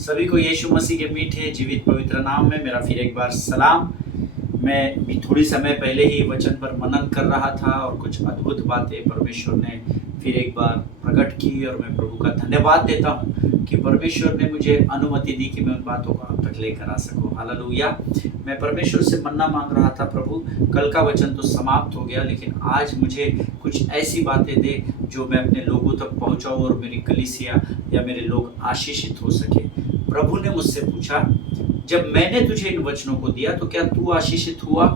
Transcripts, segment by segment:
सभी को यीशु मसीह के मीठे जीवित पवित्र नाम में मेरा फिर एक बार सलाम। मैं भी थोड़ी समय पहले ही वचन पर मनन कर रहा था और कुछ अद्भुत बातें परमेश्वर ने फिर एक बार प्रकट की और मैं प्रभु का धन्यवाद देता हूँ कि परमेश्वर ने मुझे अनुमति दी कि मैं उन बातों को आप तक लेकर आ सकूँ। हालेलुया। मैं परमेश्वर से मन्ना मांग रहा था, प्रभु कल का वचन तो समाप्त हो गया, लेकिन आज मुझे कुछ ऐसी बातें दे जो मैं अपने लोगों तक पहुँचाऊँ और मेरी कलीसिया या मेरे लोग आशीषित हो सके। प्रभु ने मुझसे पूछा, जब मैंने तुझे इन वचनों को दिया तो क्या तू आशीषित हुआ?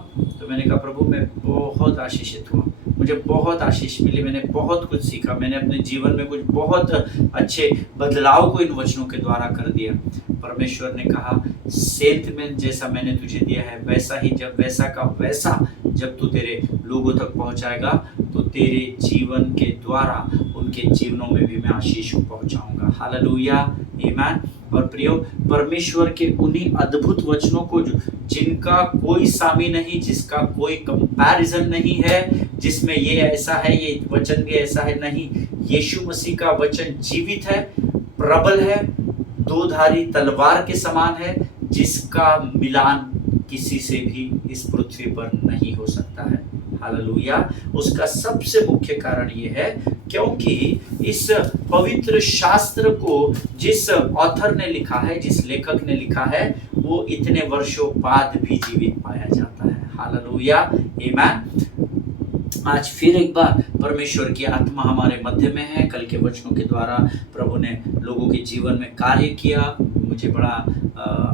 तो मैंने कहा, प्रभु मैं बहुत आशीषित हुआ, मुझे बहुत आशीष मिली, मैंने बहुत कुछ सीखा, मैंने अपने जीवन में कुछ बहुत अच्छे बदलाव को इन वचनों के द्वारा कर दिया। परमेश्वर ने कहा, सेंत में जैसा मैंने तुझे दिया है वैसा ही जब वैसा का वैसा जब तू तेरे लोगों तक पहुंचाएगा तो तेरे जीवन के द्वारा उनके जीवनों में भी मैं आशीष को पहुंचाऊंगा। हालेलुया, आमीन। और प्रियो, परमेश्वर के उन्हीं अद्भुत वचनों को जिनका कोई सामी नहीं, जिसका कोई कंपैरिजन नहीं है, जिसमें ये ऐसा है ये वचन भी ऐसा है, नहीं, यीशु मसीह का वचन जीवित है, प्रबल है, दो-धारी तलवार के समान है, जिसका मिलान किसी से भी इस पृथ्वी पर नहीं हो सकता है। हालेलुया। उसका सबसे मुख्य कारण ये है क्योंकि इस पवित्र शास्त्र को जिस ऑथर ने लिखा है, जिस लेखक ने लिखा है, वो इतने वर्षों बाद भी जीवित पाया जाता है। हालेलुया, आमीन। आज फिर एक बार परमेश्वर की आत्मा हमारे मध्य में है। कल के वचनों के द्वारा प्रभु ने लोगों के जीवन में कार्य किया। मुझे बड़ा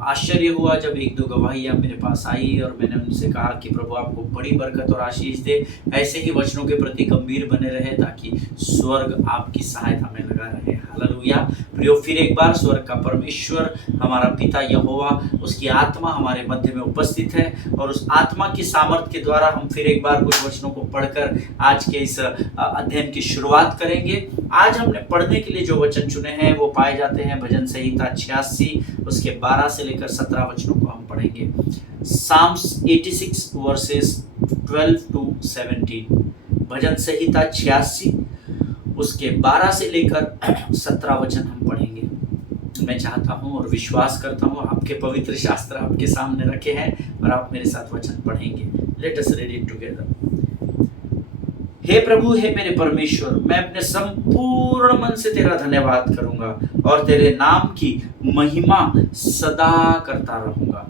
आश्चर्य हुआ जब एक दो गवाहियाँ मेरे पास आई और मैंने उनसे कहा कि प्रभु आपको बड़ी बरकत और आशीष दे, ऐसे ही वचनों के प्रति गंभीर बने रहे ताकि स्वर्ग आपकी सहायता में लगा रहे। हालेलुया। प्रियो, फिर एक बार स्वर्ग का परमेश्वर हमारा पिता यहोवा, उसकी आत्मा हमारे मध्य में उपस्थित है और उस आत्मा की सामर्थ्य के द्वारा हम फिर एक बार कुछ वचनों को पढ़कर आज के इस अध्ययन की शुरुआत करेंगे। आज हमने पढ़ने के लिए जो वचन चुने हैं वो पाए जाते हैं भजन संहिता 86 उसके 12 से लेकर 17 वचनों को हम पढ़ेंगे। Psalms 86 versus 12 to 17। भजन संहिता 86 उसके 12 से लेकर 17 वचन हम पढ़ेंगे। मैं चाहता हूं और विश्वास करता हूं आपके पवित्र शास्त्र आपके सामने रखे हैं और आप मेरे साथ वचन पढ़ेंगे। Let us read it together. हे प्रभु, हे मेरे परमेश्वर, मैं अपने संपूर्ण मन से तेरा धन्यवाद करूंगा और तेरे नाम की महिमा सदा करता रहूंगा,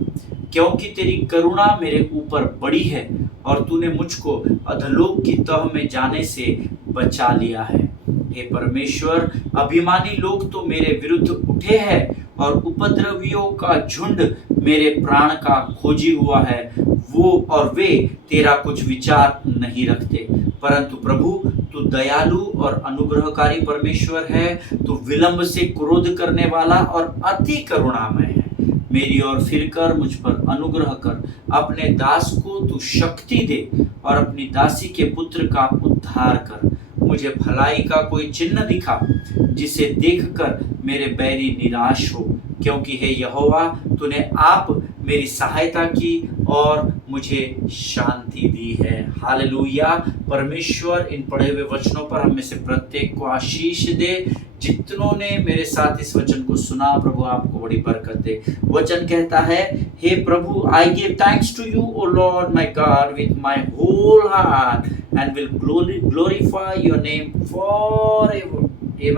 क्योंकि तेरी करुणा मेरे ऊपर बड़ी है और तूने मुझको अधोलोक की तह में जाने से बचा लिया है। हे परमेश्वर, अभिमानी लोग तो मेरे विरुद्ध उठे हैं और उपद्रवियों का झुंड मेरे प्राण का खोजी हुआ है। वे तेरा कुछ विचार नहीं रखते, परंतु प्रभु तू दयालु और अनुग्रहकारी परमेश्वर है। तू विलंब से क्रोध करने वाला और अति करुणामय है। मेरी ओर फिरकर मुझ पर अनुग्रह कर। अपने दास को तू शक्ति दे और अपनी दासी के पुत्र का उद्धार कर। मुझे भलाई का कोई चिन्ह दिखा जिसे देखकर मेरे बैरी निराश हो, क्योंकि हे यहोवा, तूने आप मेरी सहायता की और मुझे शांति दी है। हालेलुया। परमेश्वर इन पढ़े हुए वचनों पर हम में से प्रत्येक को आशीष दे। जितनों ने मेरे साथ इस वचन को सुना, प्रभु आपको बड़ी बरकत दे। वचन कहता है, हे प्रभु, I give thanks to you O Lord my God with my whole heart and will glorify your name forever.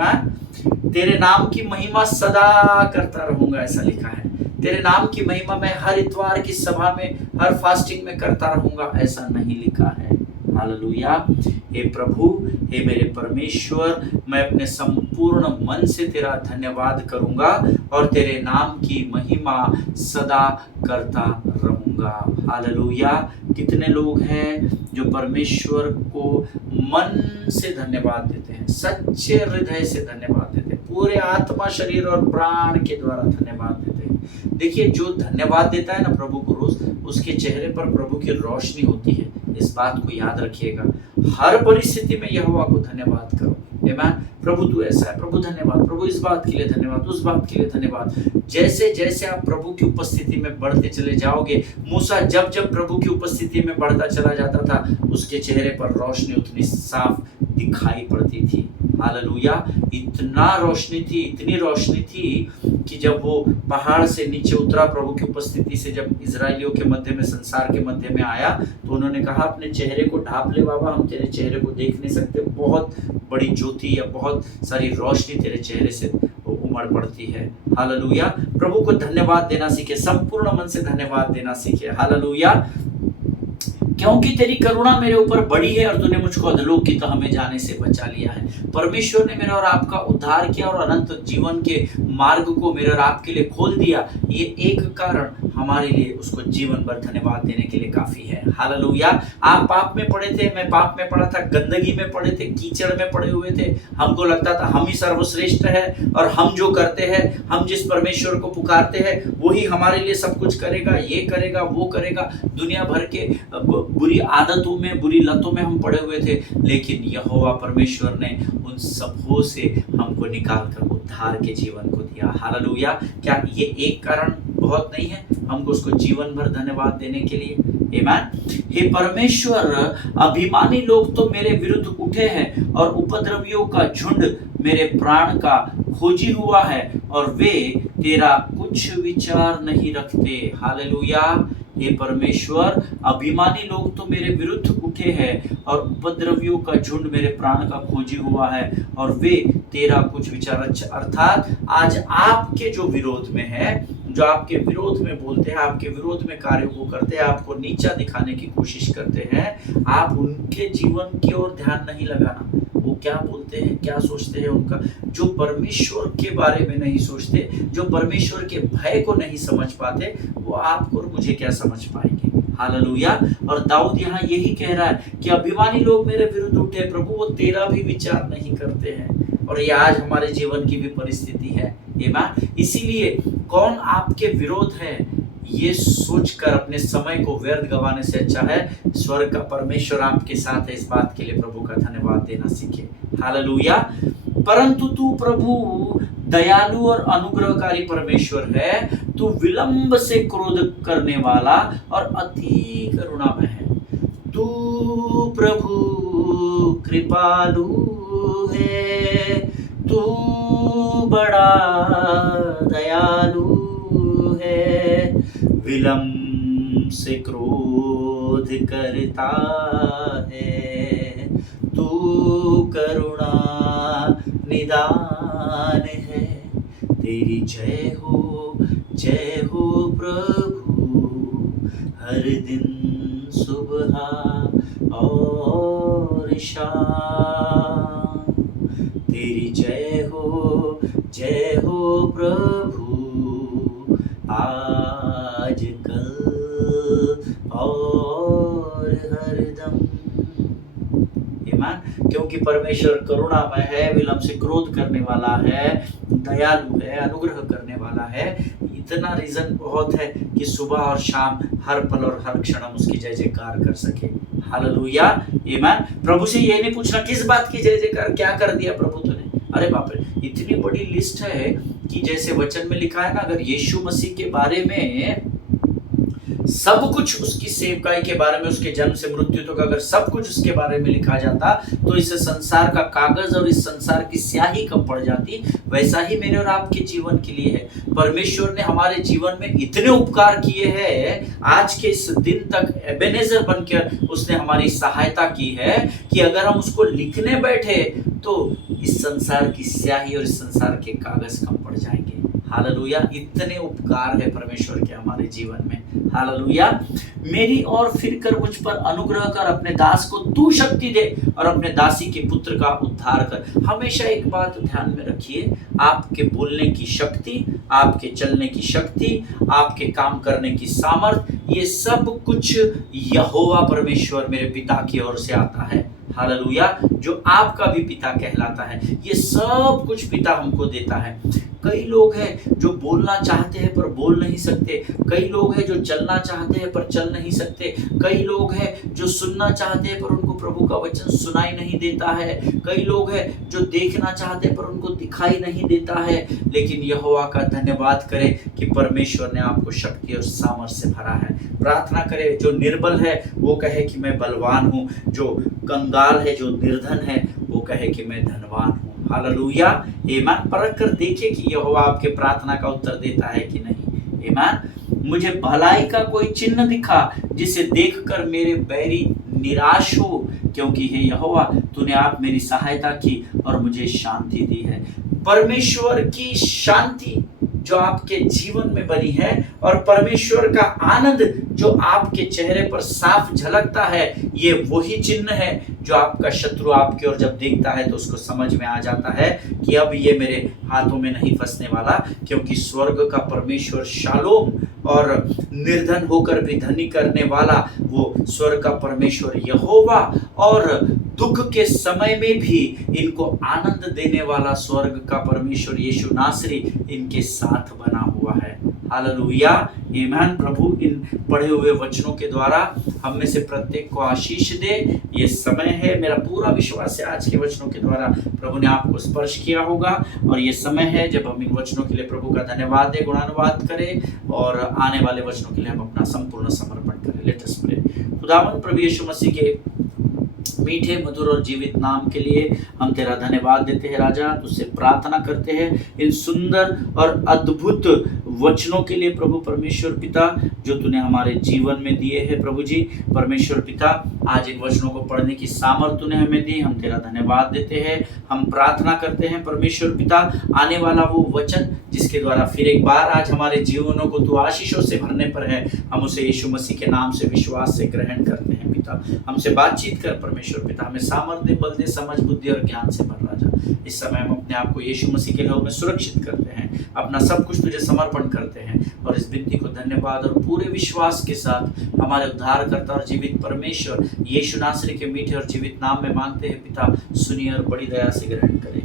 आमीन। तेरे नाम की महिमा सदा करता रहूंगा, ऐसा लिखा है। तेरे नाम की महिमा मैं हर इतवार की सभा में, हर फास्टिंग में करता रहूंगा, ऐसा नहीं लिखा है। हालेलुया। हे प्रभु, हे मेरे परमेश्वर, मैं अपने संपूर्ण मन से तेरा धन्यवाद करूंगा और तेरे नाम की महिमा सदा करता रहूंगा। हालेलुया। कितने लोग हैं जो परमेश्वर को मन से धन्यवाद देते हैं, सच्चे हृदय से धन्यवाद देते हैं, पूरे आत्मा, शरीर और प्राण के द्वारा धन्यवाद देते हैं। देखिए, जो धन्यवाद देता है ना प्रभु को रोज, उसके चेहरे पर प्रभु की रोशनी होती है। इस बात को याद रखिएगा। हर परिस्थिति में यहोवा को धन्यवाद करो। आमीन। प्रभु तू ऐसा है, प्रभु धन्यवाद, प्रभु इस बात के लिए धन्यवाद, उस बात के लिए धन्यवाद। जैसे जैसे आप प्रभु की उपस्थिति में बढ़ते चले जाओगे, मूसा जब जब प्रभु की उपस्थिति में बढ़ता चला जाता था, उसके चेहरे पर रोशनी उतनी साफ दिखाई पड़ती थी। हालेलुया। इतना रोशनी थी, इतनी रोशनी थी कि जब वो पहाड़ से नीचे उतरा प्रभु की उपस्थिति से, जब इजराइलियों के मध्य में, संसार के मध्य में आया, तो उन्होंने कहा अपने चेहरे को ढांप ले बाबा, हम तेरे चेहरे को देख नहीं सकते, बहुत बड़ी ज्योति या बहुत सारी रोशनी तेरे चेहरे से उमड़ पड़ती है। हालेलुया। प्रभु को धन्यवाद देना सीखे, संपूर्ण मन से धन्यवाद देना सीखे। हालेलुया। क्योंकि तेरी करुणा मेरे ऊपर बड़ी है और तूने मुझको अधलोक की तह में जाने से बचा लिया है। परमेश्वर ने मेरा और आपका उद्धार किया और अनंत जीवन के मार्ग को मेरे और आपके लिए खोल दिया। ये एक कारण हमारे लिए उसको जीवन भर धन्यवाद देने के लिए काफी है। हालेलुया। आप पाप में पड़े थे, मैं पाप में पड़ा था, गंदगी में पड़े थे, कीचड़ में पड़े हुए थे। हमको लगता था हम ही सर्वश्रेष्ठ है और हम जो करते हैं, हम जिस परमेश्वर को पुकारते हैं वही हमारे लिए सब कुछ करेगा, ये करेगा, वो करेगा। दुनिया भर के बुरी आदतों में, बुरी लतों में हम पड़े हुए थे, लेकिन यहोवा परमेश्वर ने उन सबों से हमको निकाल कर उद्धार के जीवन को दिया। हालेलुया। क्या ये एक कारण बहुत नहीं है हमको उसको जीवन भर धन्यवाद देने के लिए? आमीन। हे परमेश्वर, अभिमानी लोग तो मेरे विरुद्ध उठे हैं और उपद्रवियों का झुंड मेरे प्राण का खोजी हुआ है और वे तेरा कुछ विचार नहीं रखते। हालेलुया। हे परमेश्वर, अभिमानी लोग तो मेरे विरुद्ध उठे हैं और उपद्रवियों का झुंड मेरे प्राण का खोजी हुआ है और वे तेरा कुछ विचार। अर्थात आज आपके जो विरोध में है, जो आपके विरोध में बोलते हैं, आपके विरोध में कार्यों को करते हैं, आपको नीचा दिखाने की कोशिश करते हैं, आप उनके जीवन की ओर ध्यान नहीं लगाना। वो क्या बोलते हैं, क्या सोचते हैं, उनका जो परमेश्वर के बारे में नहीं सोचते, जो परमेश्वर के भय को नहीं समझ पाते, वो आपको और मुझे क्या समझ पाएंगे। हालेलुया। और दाऊद यहाँ यही कह रहा है कि अभिमानी लोग मेरे विरुद्ध उठे, प्रभु वो तेरा भी विचार नहीं करते हैं। और ये आज हमारे जीवन की भी परिस्थिति है। आमीन। इसीलिए कौन आपके विरोध है, ये सोचकर अपने समय को व्यर्थ गंवाने से अच्छा है स्वर्ग का परमेश्वर आपके साथ है। इस बात के लिए प्रभु का धन्यवाद देना सीखे। हालेलुया। परंतु तू प्रभु दयालु और अनुग्रहकारी परमेश्वर है, तू विलंब से क्रोध करने वाला और अति करुणामय है। तू प्रभु कृपालु है, तू बड़ा दयालु है, विलंब से क्रोध करता है, तू करुणा निदान है। तेरी जय हो प्रभु, हर दिन सुबह और शाम। तेरी जय हो प्रभु, आज कल और हरदम। आमीन। क्योंकि परमेश्वर करुणामय है, विलंब से क्रोध करने वाला है, दयालु है, अनुग्रह करने वाला है। इतना रीजन बहुत है कि सुबह और शाम हर पल और हर क्षण हम उसकी जय जयकार कर सके। हालेलुया। आमीन। प्रभु से ये नहीं पूछना किस बात की जय जयकार, क्या कर दिया प्रभु तूने। अरे बाप रे, इतनी बड़ी लिस्ट है कि जैसे वचन में लिखा है ना, अगर यीशु मसीह के बारे में सब कुछ, उसकी सेवकाई के बारे में, उसके जन्म से मृत्यु तक अगर सब कुछ उसके बारे में लिखा जाता तो इस संसार का कागज और इस संसार की स्याही कम पड़ जाती। वैसा ही मेरे और आपके जीवन के लिए है। परमेश्वर ने हमारे जीवन में इतने उपकार किए हैं, आज के इस दिन तक एबेनेजर बनकर उसने हमारी सहायता की है कि अगर हम उसको लिखने बैठे तो इस संसार की स्याही और इस संसार के कागज कम पड़ जाएंगे। हालेलुया। इतने उपकार है परमेश्वर के हमारे जीवन में। हालेलुया। मेरी ओर फिर कर मुझ पर अनुग्रह कर, अपने दास को तू शक्ति दे और अपने दासी के पुत्र का उद्धार कर। हमेशा एक बात ध्यान में रखिए, आपके बोलने की शक्ति, आपके चलने की शक्ति, आपके काम करने की सामर्थ, ये सब कुछ यहोवा परमेश्वर मेरे पिता की ओर से आता है। हालेलुया। जो आपका भी पिता कहलाता है, ये सब कुछ पिता हमको देता है। कई लोग हैं जो बोलना चाहते हैं पर बोल नहीं सकते, कई लोग हैं जो चलना चाहते हैं पर चल नहीं सकते, कई लोग हैं जो सुनना चाहते हैं पर उनको प्रभु का वचन सुनाई नहीं देता है, कई लोग हैं जो देखना चाहते हैं पर उनको दिखाई नहीं देता है। लेकिन यहोवा का धन्यवाद करें कि परमेश्वर ने आपको शक्ति और सामर्थ्य से भरा है। प्रार्थना करें, जो निर्बल है वो कहे कि मैं बलवान हूँ, जो कंगाल है, जो निर्धन है वो कहे कि मैं धनवान हूँ। हालेलुया। आमीन। परख कर देखिए कि यहोवा आपके प्रार्थना का उत्तर देता है कि नहीं। आमीन। मुझे भलाई का कोई चिन्ह दिखा जिसे देखकर मेरे बैरी निराश हो, क्योंकि हे यहोवा तूने आप मेरी सहायता की और मुझे शांति दी है। परमेश्वर की शांति जो आपके जीवन में बनी है और परमेश्वर का आनंद जो आपके चेहरे पर साफ झलकता है, ये वही चिन्ह है जो आपका शत्रु आपकी ओर जब देखता है तो उसको समझ में आ जाता है कि अब ये मेरे हाथों में नहीं फंसने वाला, क्योंकि स्वर्ग का परमेश्वर शालोम और निर्धन होकर भी धनी करने वाला वो स्वर्ग का परमेश्वर यहोवा और दुख के समय में भी इनको आनंद देने वाला स्वर्ग का परमेश्वर यीशु नासरी इनके साथ बना हुआ है। हालेलुया। आमीन। प्रभु इन पढ़े हुए वचनों के द्वारा हम में से प्रत्येक को आशीष दे। ये समय है, मेरा पूरा विश्वास है आज के वचनों के द्वारा प्रभु ने आपको स्पर्श किया होगा और ये समय है जब हम इन वचनों के लिए प्रभु का धन्यवाद दे, गुणानुवाद करें और आने वाले वचनों के लिए हम अपना संपूर्ण समर्पण करें। Let us pray. खुदावंद प्रभु यीशु मसीह के मीठे मधुर और जीवित नाम के लिए हम तेरा धन्यवाद देते हैं राजा। तुझसे प्रार्थना करते हैं इन सुंदर और अद्भुत वचनों के लिए प्रभु परमेश्वर पिता जो तूने हमारे जीवन में दिए हैं। प्रभु जी परमेश्वर पिता आज इन वचनों को पढ़ने की सामर्थ्य तूने हमें दी, हम तेरा धन्यवाद देते हैं। हम प्रार्थना करते हैं परमेश्वर पिता आने वाला वो वचन जिसके द्वारा फिर एक बार आज हमारे जीवनों को तू आशीषों से भरने पर है, हम उसे यीशु मसीह के नाम से विश्वास से ग्रहण करते हैं। पिता हमसे बातचीत कर परमेश्वर पिता, हमें सामर्थ्य बल दे, समझ बुद्धि और ज्ञान से भर राजा। इस समय हम अपने आप को यीशु मसीह के नाम में सुरक्षित करते हैं, अपना सब कुछ तुझे समर्पण करते हैं और इस विनती को धन्यवाद और पूरे विश्वास के साथ हमारे उद्धारकर्ता और जीवित परमेश्वर यीशु नासरी के मीठे और जीवित नाम में मांगते हैं पिता, सुनिए और बड़ी दया से ग्रहण करें।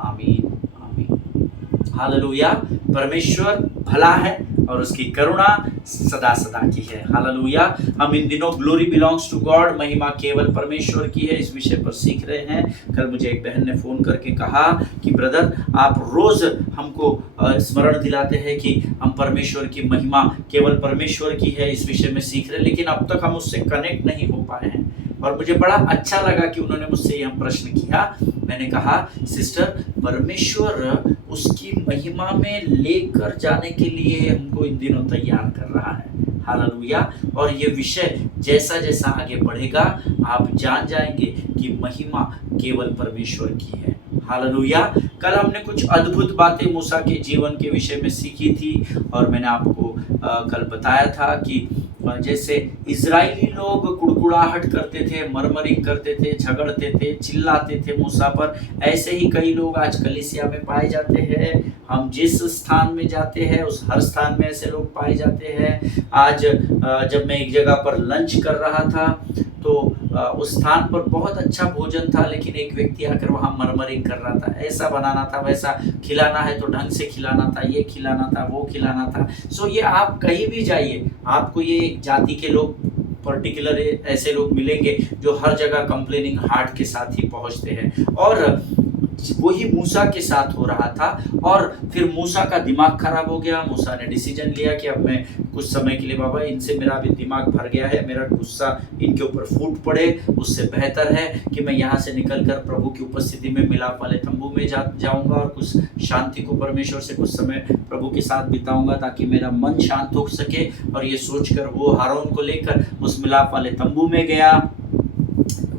आमीन आमीन। हालेलुया। परमेश्वर भला है और उसकी करुणा सदा सदा की है। हालेलुया। हम इन दिनों ग्लोरी बिलोंग्स टू गॉड, महिमा केवल परमेश्वर की है, इस विषय पर सीख रहे हैं। कल मुझे एक बहन ने फोन करके कहा कि ब्रदर आप रोज हमको स्मरण दिलाते हैं कि हम परमेश्वर की महिमा केवल परमेश्वर की है, इस विषय में सीख रहे हैं, लेकिन अब तक हम उससे कनेक्ट नहीं हो पाए हैं। और मुझे बड़ा अच्छा लगा कि उन्होंने मुझसे यह प्रश्न किया। मैंने कहा सिस्टर परमेश्वर उसकी महिमा में लेकर जाने के लिए हमको इन दिनों तैयार कर रहा है। हालेलुया। और ये विषय जैसा जैसा आगे बढ़ेगा आप जान जाएंगे कि महिमा केवल परमेश्वर की है। हालेलुया। कल हमने कुछ अद्भुत बातें मूसा के जीवन के विषय में सीखी थी और मैंने आपको कल बताया था कि जैसे इजरायली लोग कुड़कुड़ाहट करते थे, मरमरिंग करते थे, झगड़ते थे, चिल्लाते थे मूसा पर, ऐसे ही कई लोग आज कलीसिया में पाए जाते हैं। हम जिस स्थान में जाते हैं उस हर स्थान में ऐसे लोग पाए जाते हैं। आज जब मैं एक जगह पर लंच कर रहा था तो उस स्थान पर बहुत अच्छा भोजन था, लेकिन एक व्यक्ति आकर वहाँ मरमरिंग कर रहा था, ऐसा बनाना था, वैसा खिलाना है तो ढंग से खिलाना था, ये खिलाना था, वो खिलाना था। सो ये आप कहीं भी जाइए आपको ये जाति के लोग पर्टिकुलर ऐसे लोग मिलेंगे जो हर जगह कंप्लेनिंग हार्ट के साथ ही पहुंचते हैं। और वही मूसा के साथ हो रहा था और फिर मूसा का दिमाग खराब हो गया। मूसा ने डिसीजन लिया कि अब मैं कुछ समय के लिए बाबा इनसे मेरा भी दिमाग भर गया है, मेरा गुस्सा इनके ऊपर फूट पड़े, उससे बेहतर है कि मैं यहाँ से निकलकर प्रभु की उपस्थिति में मिलाप वाले तंबू में जाऊंगा और कुछ शांति को परमेश्वर से कुछ समय प्रभु के साथ बिताऊंगा ताकि मेरा मन शांत हो सके। और ये सोचकर वो हारून को लेकर उस मिलाप वाले तंबू में गया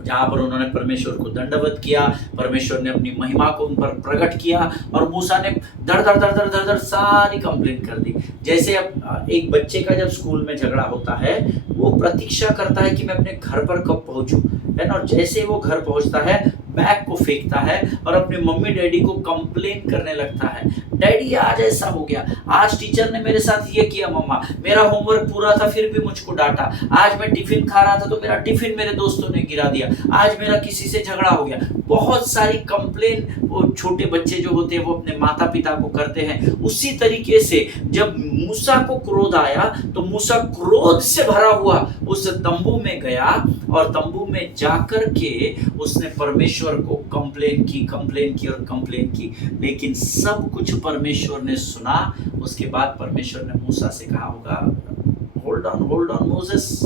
जहाँ पर उन्होंने परमेश्वर को दंडवत किया, परमेश्वर ने अपनी महिमा को उन पर प्रकट किया और मूसा ने धड़ धड़ धड़ धड़ धड़ धड़ सारी कंप्लेन कर दी। जैसे अब एक बच्चे का जब स्कूल में झगड़ा होता है वो प्रतीक्षा करता है कि मैं अपने घर पर कब पहुंचूं, है ना। और जैसे वो घर पहुंचता है बैग को फेंकता है और अपने मम्मी डैडी को कंप्लेन करने लगता है, डैडी आज ऐसा हो गया, आज टीचर ने मेरे साथ ये किया, मम्मा मेरा होमवर्क पूरा था फिर भी मुझको डांटा, आज मैं टिफिन खा रहा था तो मेरा टिफिन मेरे दोस्तों ने गिरा दिया, आज मेरा किसी से झगड़ा हो गया। बहुत सारी कंप्लेन वो छोटे बच्चे जो होते हैं वो अपने माता पिता को करते हैं। उसी तरीके से जब मूसा को क्रोध आया तो मूसा क्रोध से भरा हुआ उस तंबू में गया और तंबू में जाकर के उसने परमेश्वर को कंप्लेन की और कंप्लेन की, लेकिन सब कुछ परमेश्वर ने सुना। उसके बाद परमेश्वर ने मूसा से कहा होगा होल्ड ऑन मोसेस,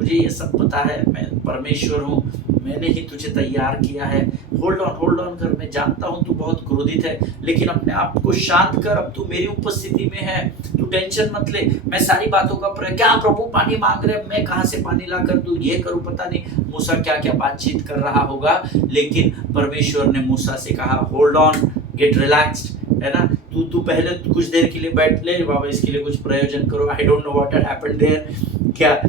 मुझे ये सब पता है, मैं परमेश्वर हूँ, मैंने ही तुझे तैयार किया है। होल्ड ऑन कर, मैं जानता हूँ तू बहुत क्रोधित है, लेकिन अपने आप को शांत कर, अब तू मेरी उपस्थिति में है, तू टेंशन मत ले। मैं सारी बातों का क्या प्रभु पानी मांग रहे, मैं कहाँ से पानी ला कर दूँ, ये करूँ, पता नहीं मूसा क्या क्या बातचीत कर रहा होगा। लेकिन परमेश्वर ने मूसा से कहा होल्ड ऑन, गेट रिलैक्स्ड, है ना, तू पहले कुछ देर के लिए बैठ ले बाबा, इसके लिए कुछ प्रयोजन करो। I don't know what had happened there, क्या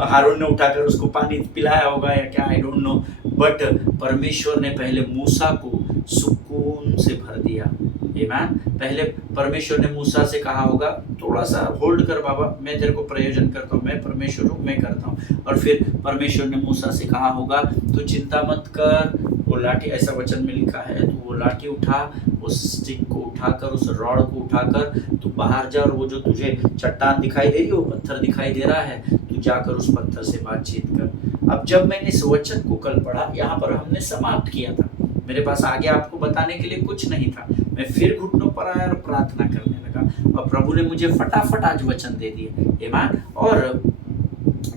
हारून ने उठाकर उसको पानी पिलाया होगा या क्या, आई डोंट नो, बट परमेश्वर ने पहले मूसा को सुकून से भर दिया। आमीन। पहले परमेश्वर ने मूसा से कहा होगा थोड़ा सा होल्ड कर बाबा, मैं तेरे को प्रयोजन करता हूँ, मैं परमेश्वर हूँ, मैं करता हूँ। और फिर परमेश्वर ने मूसा से कहा होगा तू चिंता मत कर, वो लाठी, ऐसा वचन में लिखा है, तू वो लाठी उठा, उस स्टिक को उठाकर, उस रॉड को उठाकर तू बाहर जा, और वो जो तुझे चट्टान दिखाई दे रही है, वो पत्थर दिखाई दे रहा है, तू जाकर उस पत्थर से बातचीत कर। अब जब मैंने इस वचन को कल पढ़ा, यहाँ पर हमने समाप्त किया था, मेरे पास आगे आपको बताने के लिए कुछ नहीं था। मैं फिर घुटनों पर आया और प्रार्थना करने लगा, और प्रभु ने मुझे फटाफट आज वचन दे दिए। आमीन। और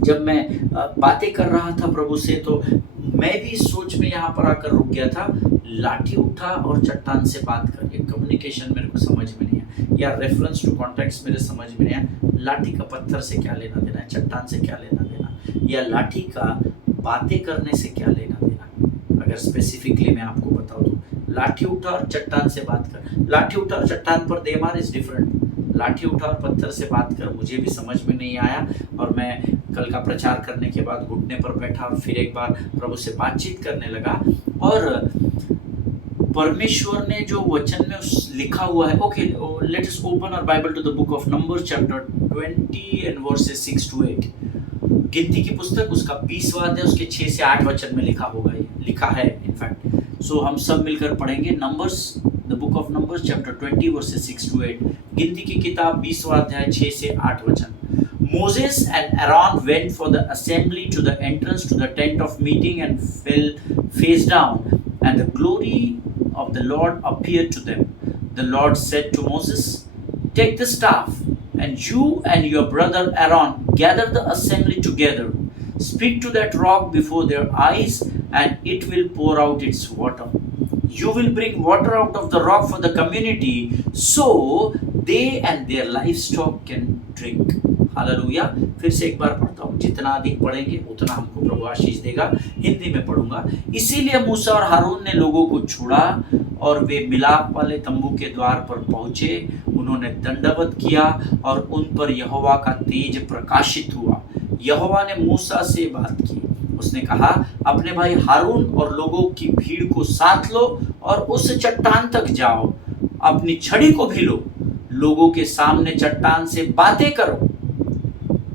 जब मैं बातें कर रहा था प्रभु से, तो मैं भी सोच में यहाँ पर आकर रुक गया था, लाठी उठा और चट्टान से बात कर। ये कम्युनिकेशन मेरे को समझ में नहीं है, या रेफरेंस टू कॉन्टेक्स्ट मेरे समझ में नहीं है। लाठी का पत्थर से क्या लेना देना है, चट्टान से क्या लेना देना, या लाठी का बातें करने से क्या लेना देना। अगर स्पेसिफिकली मैं आपको बताऊँ तो लाठी उठा और चट्टान से बात कर, लाठी उठा और चट्टान पर दे मार इज डिफरेंट। लाठी उठा और पत्थर से बात कर मुझे भी समझ में नहीं आया, और मैं कल का प्रचार करने के बाद घुटने पर बैठा और फिर एक बार प्रभु से बातचीत करने लगा। और परमेश्वर ने जो वचन में लिखा हुआ है, okay let us open our Bible to the book of Numbers chapter 20 and verses 6 to 8। गिनती की पुस्तक उसका 20वां अध्याय उसके 6 से 8 वचन में लिखा होगा, ये लिखा है इनफैक्ट। सो हम सब मिलकर पढ़ेंगे numbers, the book of Numbers chapter 20 versus 6 to 8। गिनती की किताब 20वां अध्याय 6 से 8 वचन। Moses and Aaron went for the assembly to the entrance to the tent of meeting and fell face down, and the glory of the Lord appeared to them. The Lord said to Moses, take the staff, and you and your brother Aaron gather the assembly together. Speak to that rock before their eyes, and it will pour out its water. You will bring water out of the rock for the community, so they and their livestock can drink. Hallelujah. फिर से एक बार पढ़ता हूँ, जितना अधिक पढ़ेंगे उतना हमको प्रभु आशीष देगा। हिंदी में पढ़ूंगा। इसीलिए मूसा और हारून ने लोगों को छुड़ा, और वे मिलाप वाले तंबू के द्वार पर पहुंचे। उन्होंने दंडवत किया, और उन पर यहोवा का तेज प्रकाशित हुआ। यहोवा ने मूसा से बात की, उसने कहा अपने भाई हारून और लोगों की भीड़ को साथ लो और उस चट्टान तक जाओ, अपनी छड़ी को भी लो, लोगों के सामने चट्टान से बातें करो,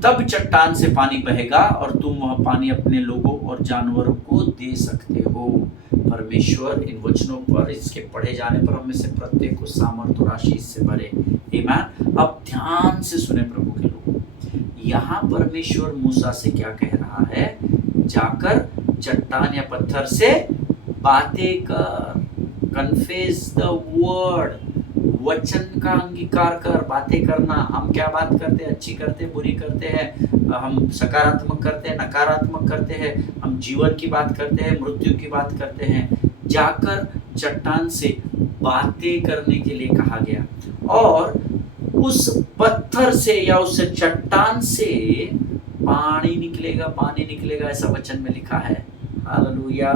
तब चट्टान से पानी बहेगा और तुम वह पानी अपने लोगों और जानवरों को दे सकते हो। परमेश्वर इन वचनों पर, इसके पढ़े जाने पर हमें से प्रत्येक को सामर्थ और आशीष से भरे। आमीन। अब ध्यान से सुने प्रभु के लोग, यहाँ परमेश्वर मूसा से क्या कह रहा है, जाकर चट्टान या पत्थर से बातें कर, कन्फेस द वर्ड, वचन का अंगीकार कर, बातें करना। हम क्या बात करते हैं, अच्छी करते हैं, बुरी करते हैं, हम सकारात्मक करते हैं, नकारात्मक करते हैं, हम जीवन की बात करते हैं, मृत्यु की बात करते हैं। जाकर चट्टान से बातें करने के लिए कहा गया, और उस पत्थर से या उस चट्टान से पानी निकलेगा, ऐसा वचन में लिखा है। हालेलुया।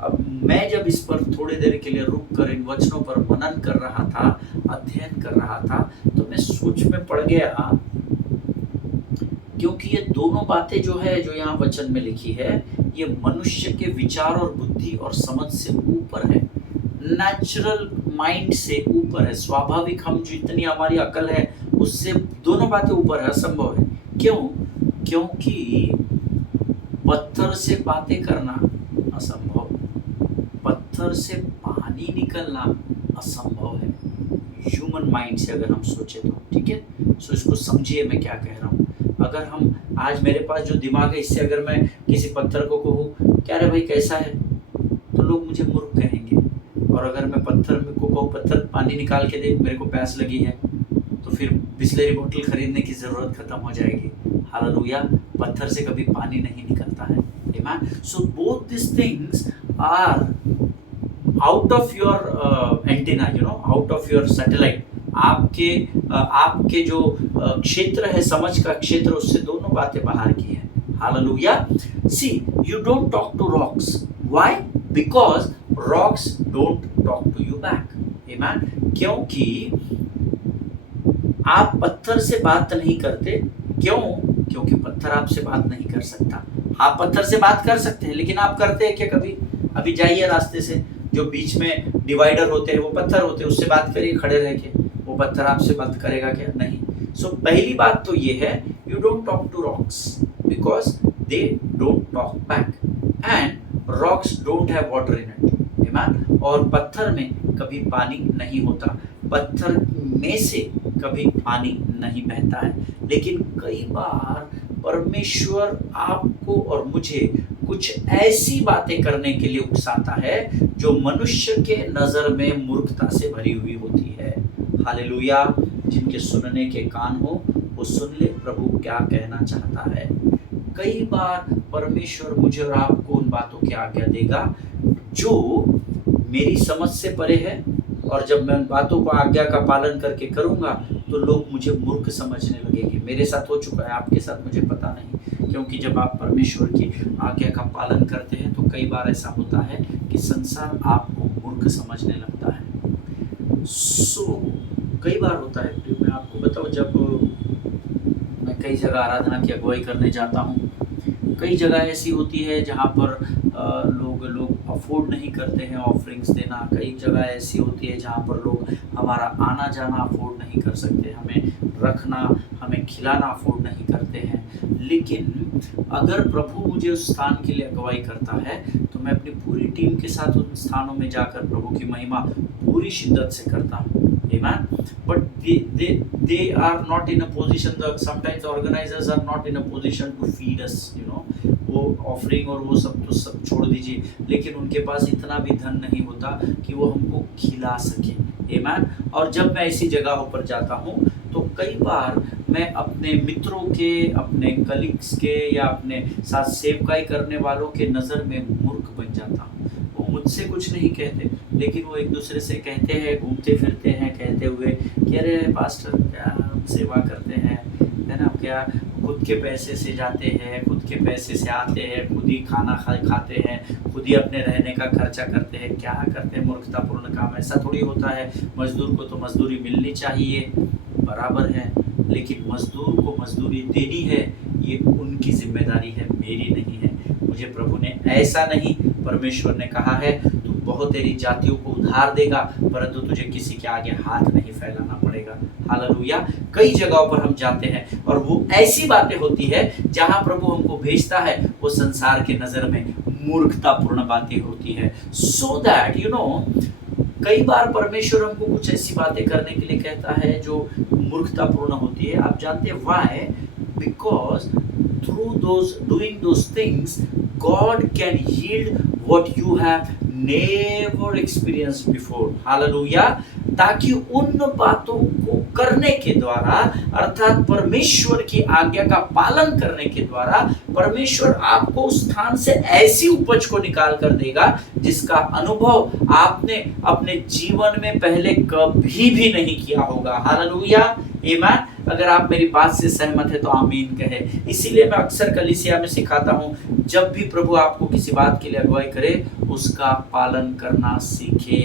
अब मैं जब इस पर थोड़ी देर के लिए रुक कर इन वचनों पर मनन कर रहा था, अध्ययन कर रहा था, तो मैं सोच में पड़ गया, क्योंकि ये दोनों बातें जो है, जो यहाँ वचन में लिखी है, ये मनुष्य के विचार और बुद्धि और समझ से ऊपर है, नेचुरल माइंड से ऊपर है। स्वाभाविक हम जितनी हमारी अकल है उससे दोनों बातें ऊपर है, असंभव है। क्यों? क्योंकि पत्थर से बातें करना असंभव, पत्थर से पानी निकलना असंभव है, ह्यूमन माइंड से अगर हम सोचे तो। ठीक है, सो इसको समझिए मैं क्या कह रहा हूँ। अगर हम आज, मेरे पास जो दिमाग है, इससे अगर मैं किसी पत्थर को कहूँ क्या रे भाई कैसा है, तो लोग मुझे मूर्ख कहेंगे। और अगर मैं पत्थर को कहूँ पत्थर पानी निकाल के दे, मेरे को प्यास लगी है, तो फिर बिस्लेरी बोतल खरीदने की ज़रूरत ख़त्म हो जाएगी। हालेलुया। पत्थर से कभी पानी नहीं निकलता है। Amen. So both these things are out of your antenna, out of your satellite. आपके जो क्षेत्र है, समझ का क्षेत्र, उससे दोनों बातें बाहर की है। Hallelujah. See, you don't talk to rocks. Why? Because rocks don't talk to you back. Amen. क्योंकि आप पत्थर से बात नहीं करते। क्यों? क्योंकि पत्थर आपसे बात नहीं कर सकता। आप पत्थर से बात कर सकते हैं, लेकिन आप करते हैं क्या कभी? अभी जाइए रास्ते से, जो बीच में डिवाइडर होते हैं वो पत्थर होते हैं, उससे बात करिए खड़े रह के, वो पत्थर आपसे बात करेगा क्या? नहीं। सो पहली बात तो ये है, you don't talk to rocks because they don't talk back, and rocks don't have water in it. और पत्थर में कभी पानी नहीं होता, पत्थर में से कभी पानी नहीं बहता है। लेकिन कई बार परमेश्वर आपको और मुझे कुछ ऐसी बातें करने के लिए उकसाता है जो मनुष्य के नजर में मूर्खता से भरी हुई होती है। हालेलुया। जिनके सुनने के कान हो वो सुन ले प्रभु क्या कहना चाहता है। कई बार परमेश्वर मुझे और आपको उन बातों की आज्ञा देगा जो मेरी समझ से परे है, और जब मैं उन बातों को आज्ञा का पालन करके करूंगा तो लोग मुझे मूर्ख समझने लगेंगे। मेरे साथ हो चुका है, आपके साथ मुझे पता नहीं, क्योंकि जब आप परमेश्वर की आज्ञा का पालन करते हैं तो कई बार ऐसा होता है कि संसार आपको मूर्ख समझने लगता है। कई बार होता है, मैं आपको बताऊं, जब मैं कई जगह आराधना की अगुवाई करने जाता हूं, कई जगह ऐसी होती है जहां पर लोग अफोर्ड नहीं करते हैं ऑफरिंग्स देना। कई जगह ऐसी होती है जहां पर लोग हमारा आना जाना अफोर्ड नहीं कर सकते, हमें रखना, हमें खिलाना अफोर्ड नहीं करते हैं। लेकिन अगर प्रभु मुझे उस स्थान के लिए अगुवाई करता है तो मैं अपनी पूरी टीम के साथ उन स्थानों में जाकर प्रभु की महिमा पूरी शिद्दत से करता हूँ। Amen. But they are not in a position, sometimes the organizers are not in a position to feed us, वो ऑफरिंग और वो सब तो सब छोड़ दीजिए, लेकिन उनके पास इतना भी धन नहीं होता कि वो हमको खिला सके। Amen. और जब मैं ऐसी जगहों पर जाता हूँ तो कई बार मैं अपने मित्रों के, अपने कलीग्स के या अपने साथ सेवकाई करने वालों के नज़र में मूर्ख बन जाता हूँ। वो मुझसे कुछ नहीं कहते, लेकिन वो एक दूसरे से कहते हैं, घूमते फिरते हैं, कहते हुए कि अरे पास्टर क्या सेवा करते हैं, है ना, क्या खुद के पैसे से जाते हैं, खुद के पैसे से आते हैं, खुद ही खाना खाते हैं, खुद ही अपने रहने का खर्चा करते हैं। क्या करते हैं? मूर्खतापूर्ण काम। ऐसा थोड़ी होता है। मजदूर को तो मजदूरी मिलनी चाहिए, बराबर है, लेकिन मजदूर को मजदूरी देनी है ये उनकी जिम्मेदारी है, मेरी नहीं है। मुझे प्रभु ने ऐसा नहीं, परमेश्वर ने कहा है तू बहुत तेरी जातियों को उधार देगा, परंतु तुझे किसी के आगे हाथ नहीं फैलाना पड़ेगा। हालेलुया। कई जगहों पर हम जाते हैं और वो ऐसी बातें होती है जहां प्रभु हमको भेजता है, वो संसार के नजर में मूर्खतापूर्ण बातें होती है। सो दैट कई बार परमेश्वर हमको कुछ ऐसी बातें करने के लिए कहता है जो मूर्खतापूर्ण होती है। आप जानते हैं why? Because through doing those things God can yield what you have never experienced before. Hallelujah. ताकि उन बातों को करने के द्वारा, अर्थात परमेश्वर की आज्ञा का पालन करने के द्वारा, परमेश्वर आपको उस स्थान से ऐसी उपज को निकाल कर देगा जिसका अनुभव आपने अपने जीवन में पहले कभी भी नहीं किया होगा। हालेलुया। आमीन। अगर आप मेरी बात से सहमत है तो आमीन कहे। इसीलिए मैं अक्सर कलीसिया में सिखाता हूँ, जब भी प्रभु आपको किसी बात के लिए अगुवाई करे उसका पालन करना सीखे।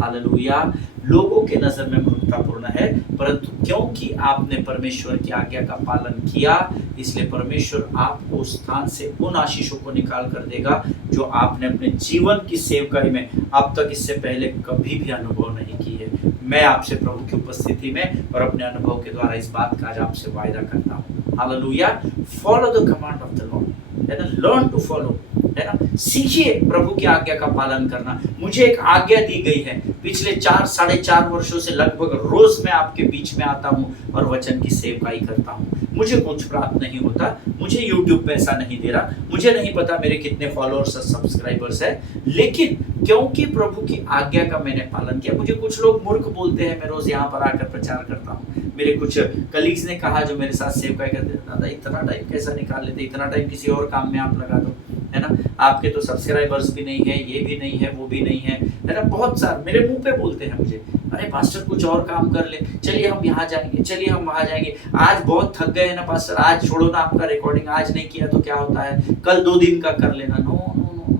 हालेलुया। लोगों के नजर में मूर्खतापूर्ण है, परंतु क्योंकि आपने परमेश्वर की आज्ञा का पालन किया, इसलिए परमेश्वर आपको उस स्थान से उन आशीषों को निकाल कर देगा जो आपने अपने जीवन की सेवकाई में अब तक इससे पहले कभी भी अनुभव नहीं की है। मैं आपसे प्रभु की उपस्थिति में और अपने अनुभव के द्वारा इस बात का आज आपसे वायदा करता हूँ। Hallelujah. Follow the command of the Lord, है ना, लर्न टू फॉलो, है ना, सीखिए प्रभु की आज्ञा का पालन करना। मुझे एक आज्ञा दी गई है, पिछले 4-4.5 वर्षों से लगभग रोज मैं आपके बीच में आता हूँ और वचन की सेवकाई करता हूँ। मुझे कुछ प्राप्त नहीं होता, मुझे YouTube पैसा नहीं दे रहा, मुझे नहीं पता मेरे कितने फॉलोअर्स और सब्सक्राइबर्स है, लेकिन क्योंकि प्रभु की आज्ञा का मैंने पालन किया। मुझे कुछ लोग मूर्ख बोलते हैं, मैं रोज यहाँ पर आकर प्रचार करता हूँ, मेरे कुछ कलीग्स ने कहा जो मेरे साथ सेवकाई करते थे, दादा इतना टाइम कैसा निकाल लेते, इतना टाइम किसी और काम में आप लगा दो, है ना, आपके तो सब्सक्राइबर्स भी नहीं है, ये भी नहीं है, वो भी नहीं है ना। बहुत सारे मेरे मुंह पे बोलते हैं मुझे, अरे पास्टर कुछ और काम कर ले, चलिए हम यहाँ जाएंगे, चलिए हम वहाँ जाएंगे, आज बहुत थक गए हैं ना पास्टर, आज छोड़ो ना आपका रिकॉर्डिंग, आज नहीं किया तो क्या होता है, कल 2 दिन का कर लेना। No no no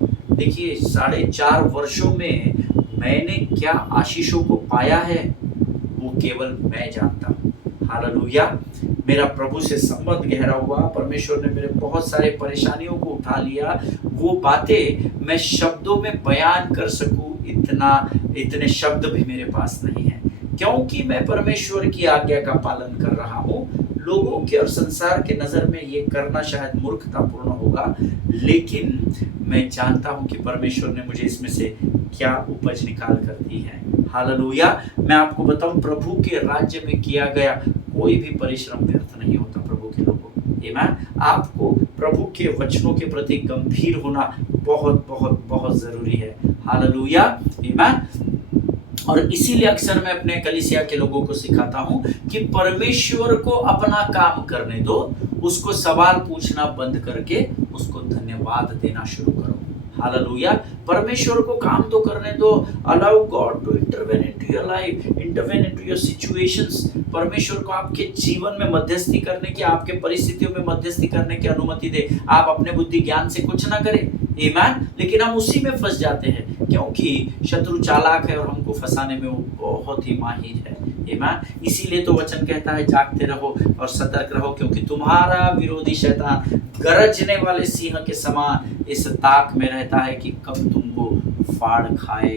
no. देखिए 4.5 वर्षों में मैंने क्या आशीषों को पाया है वो केवल मैं जानता हूँ। हालेलुया। मेरा प्रभु से संबंध गहरा हुआ, परमेश्वर ने मेरे बहुत सारे परेशानियों को उठा लिया, वो बातें मैं शब्दों में बयान कर सकूं इतने शब्द भी मेरे पास नहीं है, क्योंकि मैं परमेश्वर की आज्ञा का पालन कर रहा हूँ। लोगों के और संसार के नजर में ये करना शायद मूर्खतापूर्ण होगा, लेकिन मैं जानता हूं कि परमेश्वर ने मुझे इसमें से क्या उपज निकाल कर दी है। हालेलुया। मैं आपको बताऊं, प्रभु के राज्य में किया गया कोई भी परिश्रम व्यर्थ नहीं होता प्रभु के लोगों। आमीन। आपको प्रभु के वचनों के प्रति गंभीर होना बहुत बहुत बहुत जरूरी है। हालेलुया। आमीन। और इसीलिए अक्सर मैं अपने कलीसिया के लोगों को सिखाता हूं कि परमेश्वर को अपना काम करने दो, उसको सवाल पूछना बंद करके उसको धन्यवाद देना शुरू करो। हालेलुया। परमेश्वर को काम तो करने दो। Allow God to intervene into your life, intervene into your situations. परमेश्वर को आपके जीवन में मध्यस्थी करने की, आपके परिस्थितियों में मध्यस्थी करने की अनुमति दे। आप अपने बुद्धि ज्ञान से कुछ ना करें, आमीन। लेकिन हम उसी में फंस जाते हैं, क्योंकि शत्रु चालाक है और हमको फंसाने में वो बहुत ही माहिर है। आमीन। इसीलिए तो वचन कहता है जागते रहो और सतर्क रहो, क्योंकि तुम्हारा विरोधी शैतान गरजने वाले सिंह के समान इस ताक में रहता है कि कब तुमको फाड़ खाए।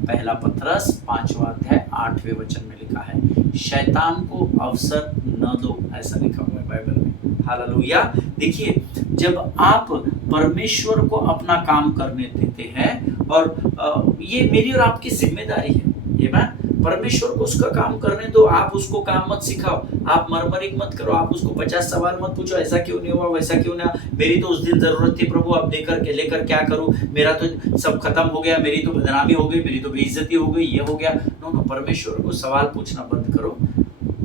पहला पतरस 5वां अध्याय 8वें वचन में लिखा है, शैतान को अवसर न दो, ऐसा लिखा हुआ है बाइबल में। हालेलुया। देखिए, जब आप परमेश्वर को अपना काम करने देते हैं, और ये मेरी और आपकी जिम्मेदारी है, आमीन। परमेश्वर को उसका काम करने दो। आप उसको काम मत सिखाओ, आप मरमरिंग मत करो, आप उसको 50 सवाल मत पूछो, ऐसा क्यों नहीं हुआ, वैसा क्यों नहीं हुआ, मेरी तो उस दिन जरूरत थी प्रभु, अब लेकर क्या करूं, मेरा तो सब खत्म हो गया, मेरी तो बदनामी हो गई, मेरी तो बेइज्जती हो गई, ये हो गया। नो, परमेश्वर को सवाल पूछना बंद करो,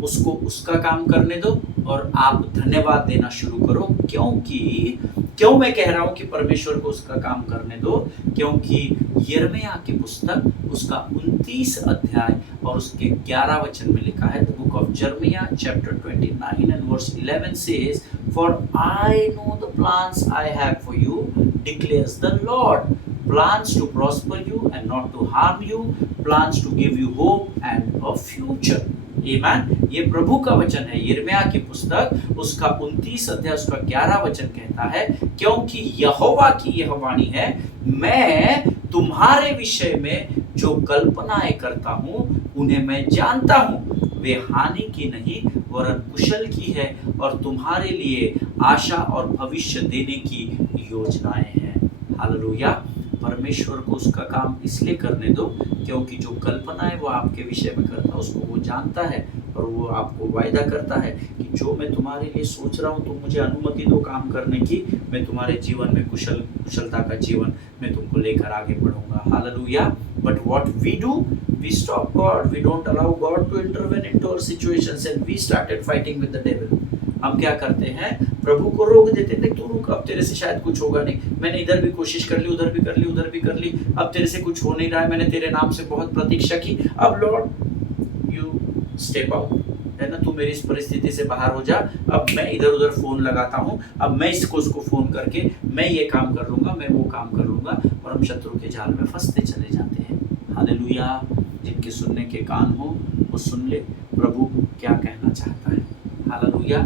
उसको उसका काम करने दो और आप धन्यवाद देना शुरू करो। क्यों मैं कह रहा हूं कि परमेश्वर को उसका काम करने दो, क्योंकि यिर्मयाह की पुस्तक उसका 29 अध्याय और उसके 11 वचन में लिखा है, द बुक ऑफ यिर्मयाह chapter 29 and verse 11 says, for I know the plans I have for you, declares the Lord, plans to prosper you and not to harm you, plans to give you hope and a future। आमीन। ये प्रभु का वचन है, यिर्मयाह की पुस्तक उसका 29 अध्याय उसका 11 वचन कहता है, क्योंकि यहोवा की यह वाणी है, मैं तुम्हारे विषय में जो कल्पनाएं करता हूं उन्हें मैं जानता हूं, वे हानि की नहीं वरन कुशल की है, और तुम्हारे लिए आशा और भविष्य देने की योजनाएं हैं। हालेलुया। परमेश्वर को उसका काम इसलिए करने दो क्योंकि जो कल्पना है वो आपके विषय में करता है, उसको वो जानता है, और वो आपको वायदा करता है कि जो मैं तुम्हारे लिए सोच रहा हूँ, तुम मुझे अनुमति दो काम करने की, मैं तुम्हारे जीवन में कुशलता का जीवन मैं तुमको लेकर आगे बढ़ूंगा। Hallelujah. But what we do, we stop God, we don't allow God to intervene into our situations and we started fighting with the devil. हम क्या करते हैं, प्रभु को रोक देते हैं, तू रुक, अब तेरे से शायद कुछ होगा नहीं, मैंने इधर भी कोशिश कर ली, उधर भी कर ली, उधर भी कर ली, अब तेरे से कुछ हो नहीं रहा है, मैंने तेरे नाम से बहुत प्रतीक्षा की, अब लॉर्ड यू स्टेप आउट, है ना, तू मेरी इस परिस्थिति से बाहर हो जा, अब मैं इधर उधर फोन लगाता हूँ, अब मैं उसको फोन करके मैं ये काम कर लूंगा, मैं वो काम कर लूंगा, और हम शत्रु के जाल में फंसते चले जाते हैं। हालेलुया। जिनके सुनने के कान हो वो सुन ले, प्रभु क्या कहना चाहता है। हालेलुया।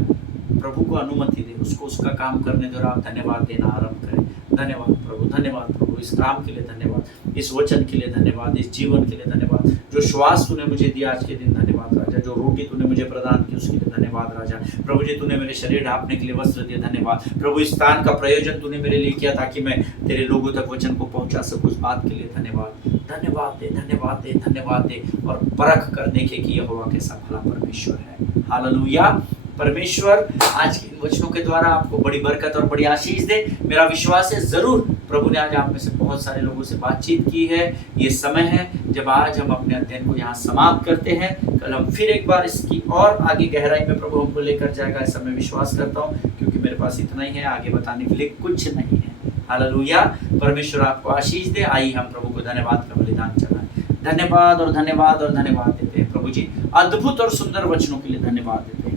प्रभु को अनुमति दे, उसको उसका काम करने दे, और आप धन्यवाद देना आरंभ करें। धन्यवाद प्रभु, धन्यवाद प्रभु, इस काम के लिए धन्यवाद, इस वचन के लिए धन्यवाद, इस जीवन के लिए धन्यवाद, जो श्वास तूने मुझे दिया आज के दिन, धन्यवाद राजा, जो रोटी तूने मुझे प्रदान की उसके लिए धन्यवाद राजा। प्रभु जी, तूने मेरे शरीर ढांपने के लिए वस्त्र दिए, धन्यवाद प्रभु। इस स्थान का प्रयोजन तूने मेरे लिए किया ताकि मैं तेरे लोगों तक वचन को पहुंचा सकूं, उस बात के लिए धन्यवाद। धन्यवाद दे, धन्यवाद दे, धन्यवाद दे, और परख कर देखे कि यहोवा कैसा भला परमेश्वर है। हालेलुया। परमेश्वर आज के इन वचनों के द्वारा आपको बड़ी बरकत और बड़ी आशीष दे। मेरा विश्वास है जरूर प्रभु ने आज आप में से बहुत सारे लोगों से बातचीत की है। ये समय है जब आज हम अपने अध्ययन को यहाँ समाप्त करते हैं। कल हम फिर एक बार इसकी और आगे गहराई में प्रभु हमको लेकर जाएगा, ऐसा मैं विश्वास करता हूँ, क्योंकि मेरे पास इतना ही है, आगे बताने के लिए कुछ नहीं है। हालेलुया। परमेश्वर आपको आशीष दे। आइए हम प्रभु को धन्यवाद का बलिदान चढ़ाएं। धन्यवाद और धन्यवाद और धन्यवाद देते हैं प्रभु जी, अद्भुत और सुंदर वचनों के लिए धन्यवाद देते हैं।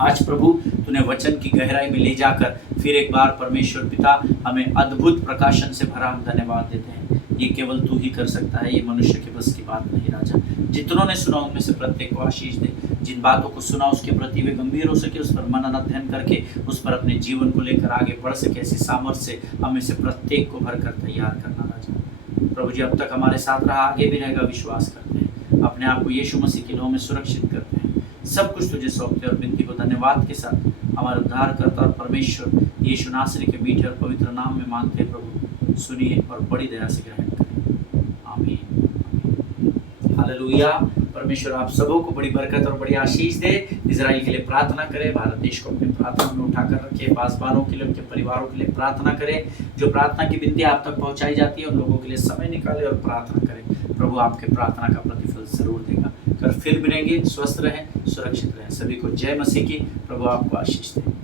आज प्रभु तूने वचन की गहराई में ले जाकर फिर एक बार परमेश्वर पिता हमें अद्भुत प्रकाशन से भरा, हम धन्यवाद देते हैं। ये केवल तू ही कर सकता है, ये मनुष्य के बस की बात नहीं राजा। जितनों ने सुना उनमें से प्रत्येक को आशीष दे। जिन बातों को सुना उसके प्रति वे गंभीर हो सके, उस पर मनन अध्ययन करके उस पर अपने जीवन को लेकर आगे बढ़ सके, ऐसी सामर्थ्य से हमें से प्रत्येक को भरकर तैयार करना राजा। प्रभु जी अब तक हमारे साथ रहा, आगे भी रहेगा, विश्वास करते हैं। अपने आप को यीशु मसीह के नाम में सुरक्षित करते हैं। सब कुछ तुझे सौंपते और विनती को धन्यवाद के साथ हमारे उद्धारकर्ता और परमेश्वर यीशु नासरी के मीठे और पवित्र नाम में मांगते हैं। प्रभु सुनिए और बड़ी दया से ग्रहण करें। आमीन। हालेलुया। परमेश्वर आप सबों को बड़ी बरकत और बड़ी आशीष दे। इजराइल के लिए प्रार्थना करें, भारत देश को अपनी प्रार्थना में उठाकर रखे, पासवानों के लिए, उनके परिवारों के लिए प्रार्थना करें। जो प्रार्थना की विनती आप तक पहुंचाई जाती है उन लोगों के लिए समय निकालें और प्रार्थना करें। प्रभु आपके प्रार्थना का प्रतिफल जरूर देगा। कर फिर मिलेंगे। स्वस्थ रहें, सुरक्षित रहें। सभी को जय मसीह की। प्रभु आपको आशीष दे।